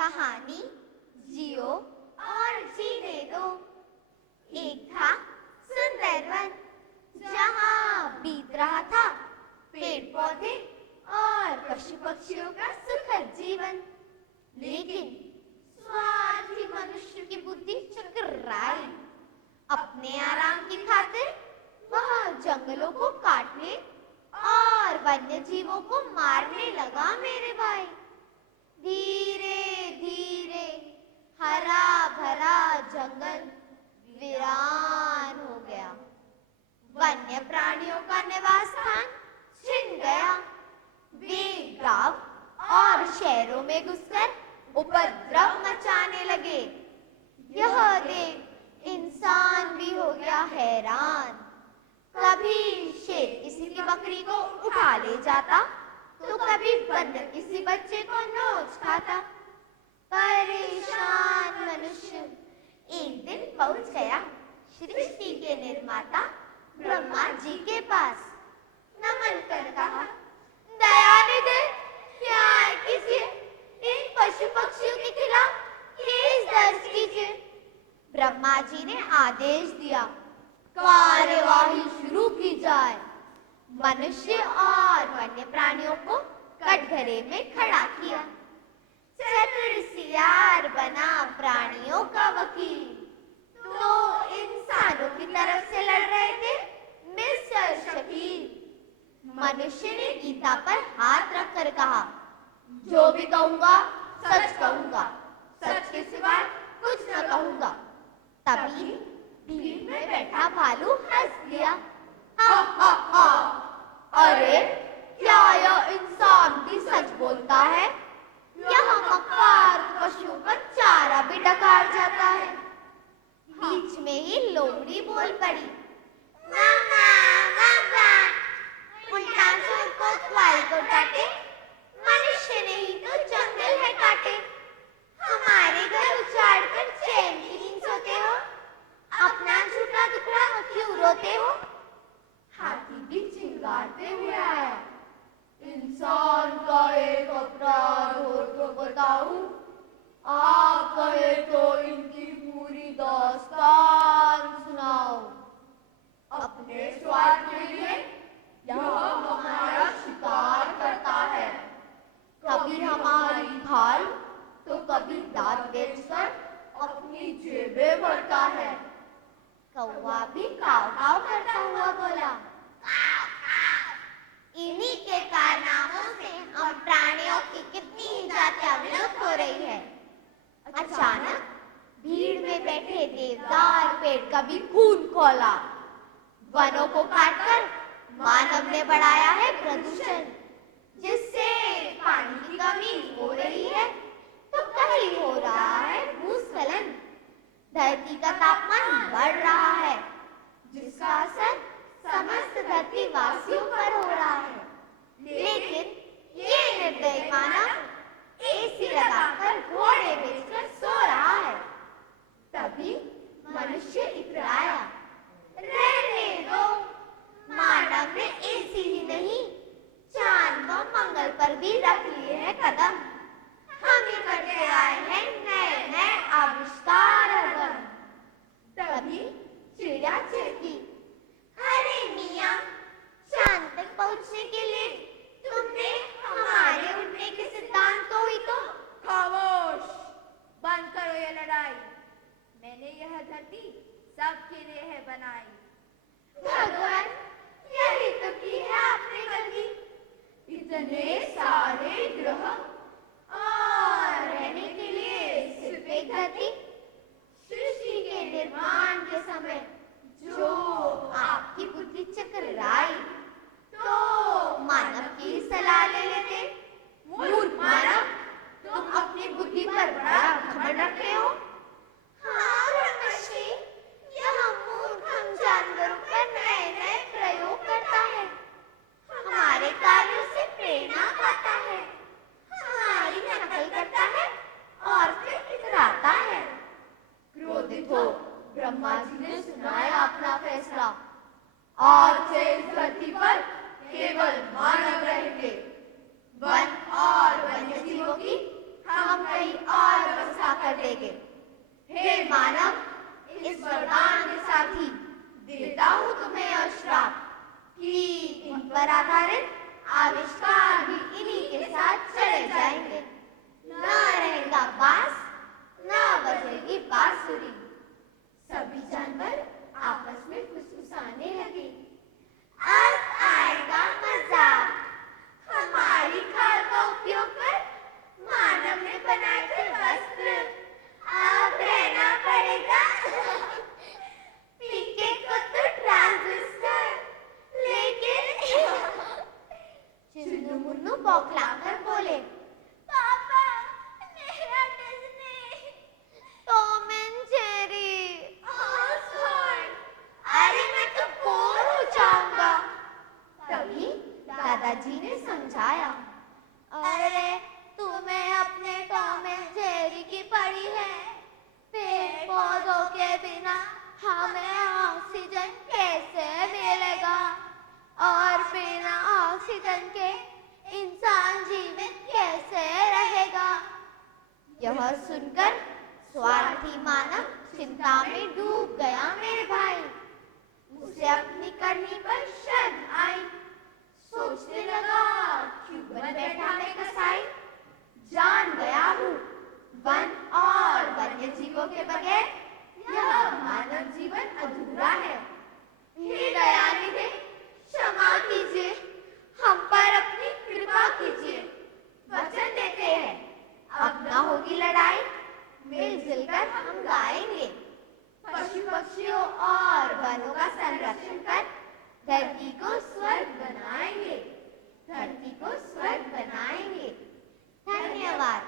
कहानी जियो और जीने दो। एक था सुंदर वन, जहाँ बीत रहा था पेड़ पौधे और पशु पक्षियों का सुखद जीवन। लेकिन स्वार्थी मनुष्य की बुद्धि चकराई। अपने आराम की खातिर वह जंगलों को काटने और वन्य जीवों को मारने लगा। मेरे भाई, धीरे धीरे हरा भरा जंगल वीरान हो गया। वन्य प्राणियों का निवास स्थान छिन गया। वे गांव और शहरों में घुसकर उपद्रव मचाने लगे। यह देख इंसान भी हो गया हैरान। कभी शेर किसी की बकरी को उठा ले जाता, तो कभी बंदर किसी बच्चे को नोच खाता। परेशान मनुष्य एक दिन पहुंच गया सृष्टि के निर्माता ब्रह्मा जी के पास। नमन कर कहा, दयानिधि, न्याय कीजिए, इन पशु पक्षियों के खिलाफ केस दर्ज कीजिए। ब्रह्मा जी ने आदेश दिया, कार्यवाही शुरू की जाए। मनुष्य और वन्य प्राणियों को कटघरे में खड़ा किया। चतुर सियार बना प्राणियों का वकील। तो इंसानों की तरफ से लड़ रहे थे मिस्टर शकील। मनुष्य ने गीता पर हाथ रखकर कहा, जो भी कहूंगा सच कहूंगा, सच के सिवाय कुछ न कहूंगा। तभी भीड़ में बैठा भालू हंस दिया, हा हा हा, अरे क्या यह इंसान भी सच बोलता है? यहाँ मक्कार पशुओं का चारा भी डकार जाता है। बीच में ही लोमड़ी बोल पड़ी, मामा मामा, उल्टा चोर को क्वाल को डांटे, मनुष्य ने ही तो जंगल है काटे। हमारे घर उजाड़ कर चैन की नींद सोते हो, अपना झूठा टुकड़ा क्यों रोते हो? हाथी भी चिंगारते हुए आया, इंसान का एक अपराध हो तो बताऊं, आप कहे तो इनकी पूरी दास्तान सुनाओ। अपने स्वार्थ के लिए यह हमारा शिकार करता है। कभी हमारी खाल तो कभी दांत बेचकर अपनी जेबें भरता है। कौवा भी काव काव करता हुआ बोला, इन्हीं के कारनामों से हम प्राणियों की कितनी ही जातियां विलुप्त हो रही है। अचानक भीड़ में बैठे देवदार पेड़ का भी खून खौला। वनों को काटकर मानव ने बढ़ाया है प्रदूषण, जिससे पानी की कमी हो रही है तो कहीं हो रहा है भूस्खलन। धरती का तापमान बढ़ रहा है, जिसका असर समस्त धरती वासियों पर हो रहा है। लेकिन ये निर्दयी मानव एसी लगाकर घोड़े बेचकर सो रहा है। तभी मनुष्य इतराया, रहने दो, मानव ने एसी ही नहीं चांद व मंगल पर भी रख लिए हैं कदम। हम ही करते आए हैं नए नए आविष्कार। तभी चिड़िया चिड़की, अरे मियाँ, चांद तक पहुँचने के लिए तुमने हमारे उड़ने के सिद्धांत को ही तो। खामोश, बंद करो ये लड़ाई। मैंने यह धरती सबके लिए है बनाई। भगवान, यही तो की है आपने गलती। इतने सारे ग्रह और रहने के लिए सिर्फ एक धरती। सृष्टि के निर्माण के समय जो आपकी बुद्धि चकराई, तो मानव की सलाह ले लेते। मूर्ख मानव, तुम अपनी बुद्धि पर बड़ा घमंड रखते हो। हाँ ब्रह्मश्री, यह मूर्ख हम जानवरों पर नए नए प्रयोग करता है, हमारे कार्यों से प्रेरणा पाता है, हमारी नकल करता है और फिर इतराता है। क्रोधित हो ब्रह्मा जी ने सुनाया अपना फैसला, आज से इस धरती पर केवल मानव रहेंगे। वन और वन्य जीवों की हम कहीं और यह सुनकर स्वार्थी मानव चिंता में डूब गया मेरे भाई। उसे अपनी करनी पर शर्म आई, सोचने लगा क्यों बन बैठा मैं कसाई। जान गया हूँ वन और वन्य जीवों के बगैर यह मानव जीवन अधूरा है। हे दयानिधि क्षमा कीजिए, हम पर अपनी कृपा कीजिए। वचन देते हैं अब न होगी लड़ाई, मिलजुल कर हम गाएंगे। पशु पक्षियों और वनों का संरक्षण कर धरती को स्वर्ग बनाएंगे, धरती को स्वर्ग बनाएंगे। धन्यवाद।